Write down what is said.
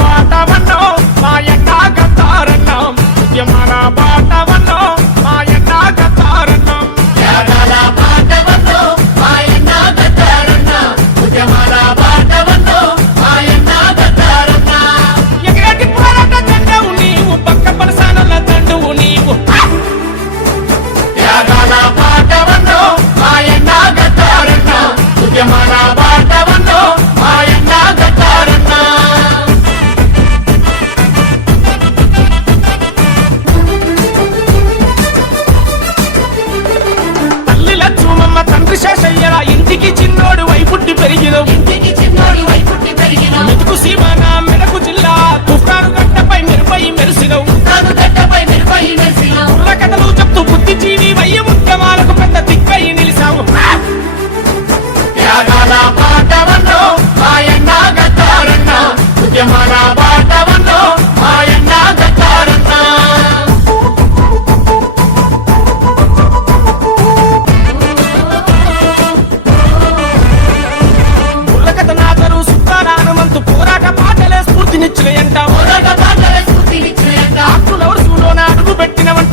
పాట వన్నాం మా ఎండా గంటారన్నాం ఉద్యమా స్ఫూర్తినిచ్చినయంట మొదట పాటలే అప్పుడు ఎవరు సూలోన అడుగు పెట్టినవంట.